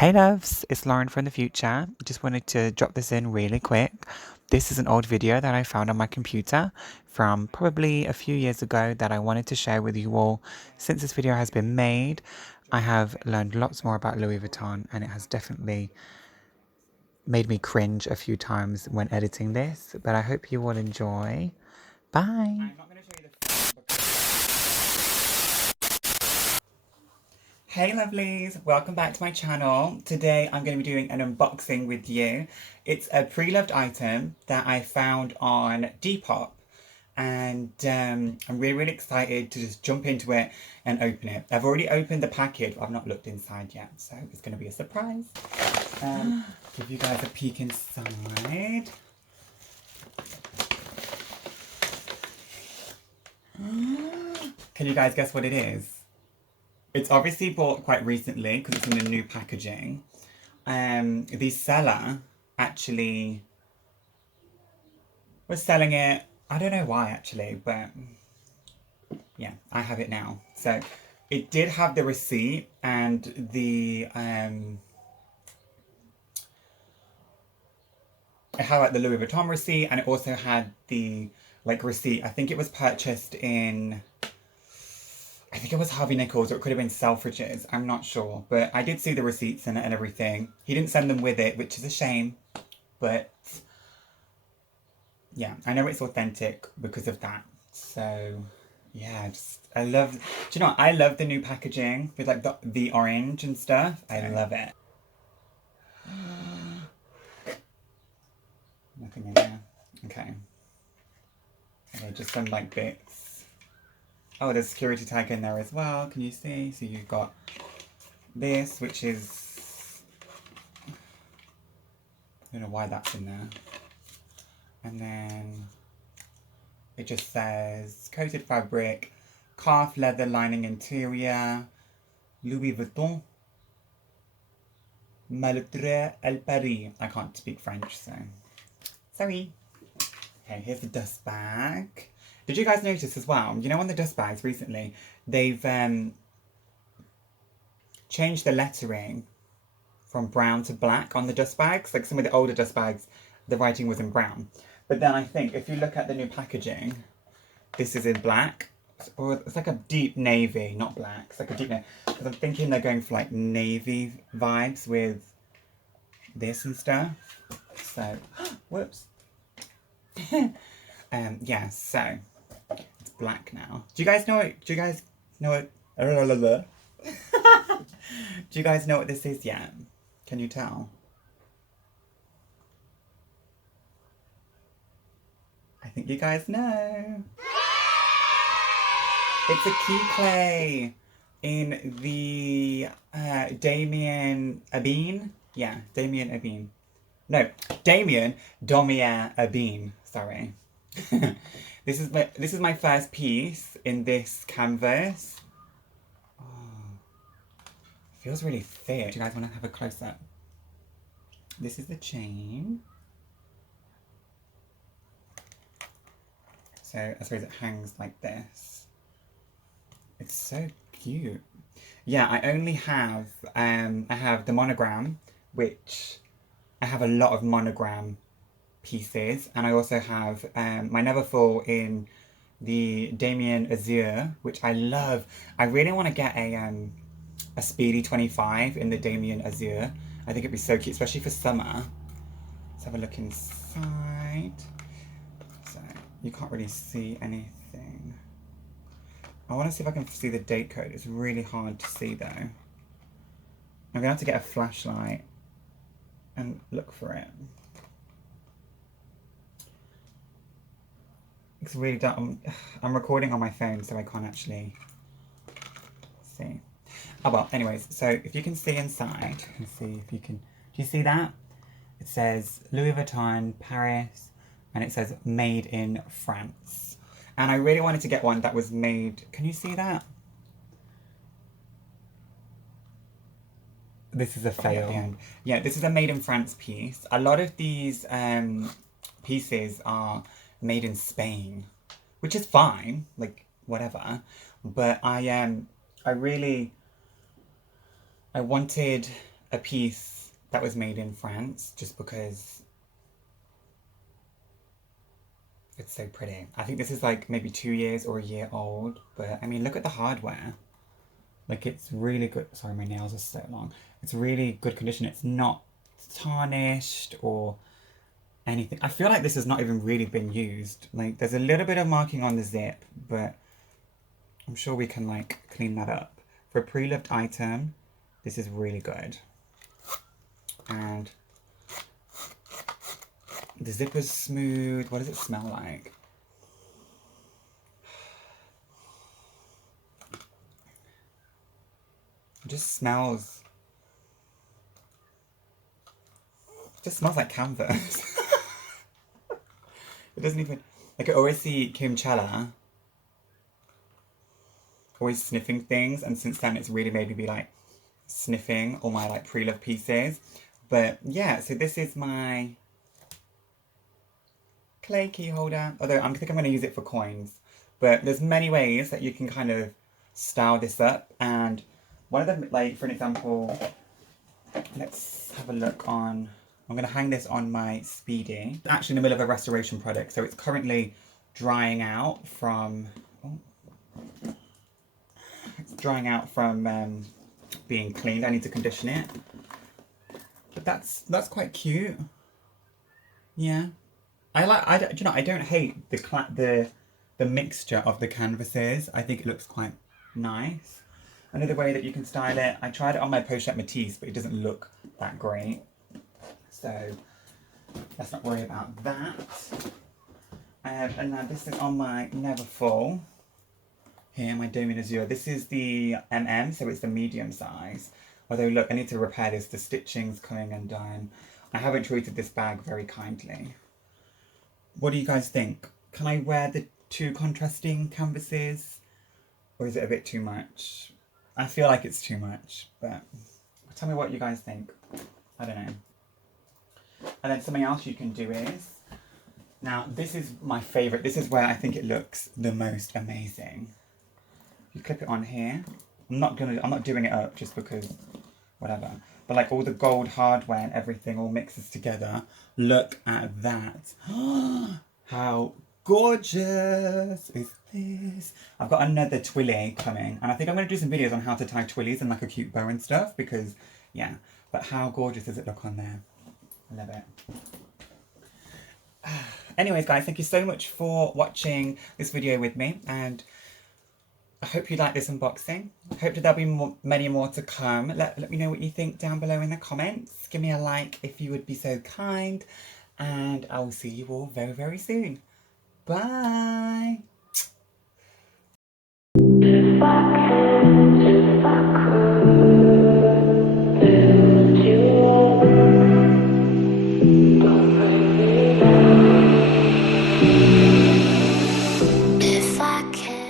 Hey loves, it's Lauren from the future. Just wanted to drop this in really quick. This is an old video that I found on my computer from probably a few years ago that I wanted to share with you all. Since this video has been made, I have learned lots more about Louis Vuitton, and it has definitely made me cringe a few times when editing this, but I hope you will enjoy. Bye. I'm not going to show you the front because... Hey lovelies, welcome back to my channel. Today I'm going to be doing an unboxing with you. It's a pre-loved item that I found on Depop, and I'm really excited to just jump into it and open it. I've already opened the package, I've not looked inside yet, so it's going to be a surprise. Give you guys a peek inside. Can you guys guess what it is? It's obviously bought quite recently because it's in the new packaging. The seller actually was selling it. I don't know why actually, but yeah, I have it now. So it did have the receipt and the it had like the Louis Vuitton receipt, and it also had the like receipt. I think it was purchased in, I think it was Harvey Nichols, or it could have been Selfridges. I'm not sure, but I did see the receipts in it and everything. He didn't send them with it, which is a shame, but yeah, I know it's authentic because of that. So yeah, I love, do you know what? I love the new packaging with like the orange and stuff. I love it. Nothing in there. Okay. Okay, just some like bits. Oh, there's a security tag in there as well. Can you see? So you've got this, which is, I don't know why that's in there. And then it just says coated fabric, calf leather lining interior, Louis Vuitton, Malgré El Paris. I can't speak French, so sorry. Okay, here's the dust bag. Did you guys notice as well, you know, on the dust bags recently, they've changed the lettering from brown to black on the dust bags. Like some of the older dust bags, the writing was in brown. But then I think if you look at the new packaging, this is in black. Or it's like a deep navy, not black. It's like a deep navy. Because I'm thinking they're going for like navy vibes with this and stuff. So, whoops. Yeah, so it's black now. Do you guys know it? Do you guys know it? Do you guys know what this is yet? Can you tell? I think you guys know. It's a key clay in the Damien Abine. Yeah, Damien Abine. No, Damien Domier Abine. Sorry. This is my first piece in this canvas. Oh, it feels really thick. Do you guys want to have a close up? This is the chain. So I suppose it hangs like this. It's so cute. Yeah, I only have I have the monogram, which I have a lot of monogram pieces, and I also have my Neverfull in the Damien Azure, which I love. I really want to get a Speedy 25 in the Damien Azure. I think it'd be so cute, especially for summer. Let's have a look inside. So you can't really see anything. I want to see if I can see the date code. It's really hard to see though. I'm gonna have to get a flashlight and look for it. It's really dumb. I'm recording on my phone, so I can't actually see. Oh well, anyways, so if you can see inside, let's see if you can, do you see that? It says Louis Vuitton, Paris, and it says made in France. And I really wanted to get one that was made, can you see that? This is a fail. At the end. Yeah, this is a made in France piece. A lot of these pieces are made in Spain, which is fine, like whatever. But I wanted a piece that was made in France just because it's so pretty. I think this is like maybe 2 years or a year old, but I mean, look at the hardware. Like, it's really good. Sorry, my nails are so long. It's really good condition. It's not tarnished or anything. I feel like this has not even really been used. Like, there's a little bit of marking on the zip, but I'm sure we can like clean that up. For a pre-loved item, this is really good. And the zipper's smooth. What does it smell like? It just smells like canvas. It doesn't even, like, I always see Kim Chella always sniffing things, and since then it's really made me be like sniffing all my like pre-loved pieces. But yeah, so this is my clay key holder, although I think I'm going to use it for coins. But there's many ways that you can kind of style this up, and one of them, like for an example, let's have a look on, I'm going to hang this on my Speedy. It's actually in the middle of a restoration project, so it's currently drying out from, being cleaned. I need to condition it. But that's quite cute. Yeah. I don't hate the mixture of the canvases. I think it looks quite nice. Another way that you can style it, I tried it on my Pochette Matisse, but it doesn't look that great. So let's not worry about that. And now this is on my Neverfull. Here, my Domaine Azure. This is the so it's the medium size. Although, look, I need to repair this. The stitching's coming undone. I haven't treated this bag very kindly. What do you guys think? Can I wear the two contrasting canvases? Or is it a bit too much? I feel like it's too much, but tell me what you guys think. I don't know. And then something else you can do is, now this is my favourite. This is where I think it looks the most amazing. You clip it on here. I'm not doing it up just because whatever. But like all the gold hardware and everything all mixes together. Look at that. How gorgeous is this? I've got another twilly coming, and I think I'm going to do some videos on how to tie twillies and like a cute bow and stuff, because yeah. But how gorgeous does it look on there? I love it. Anyways guys, thank you so much for watching this video with me, and I hope you like this unboxing. I hope that there'll be many more to come. Let me know what you think down below in the comments. Give me a like if you would be so kind. And I will see you all very, very soon. Bye!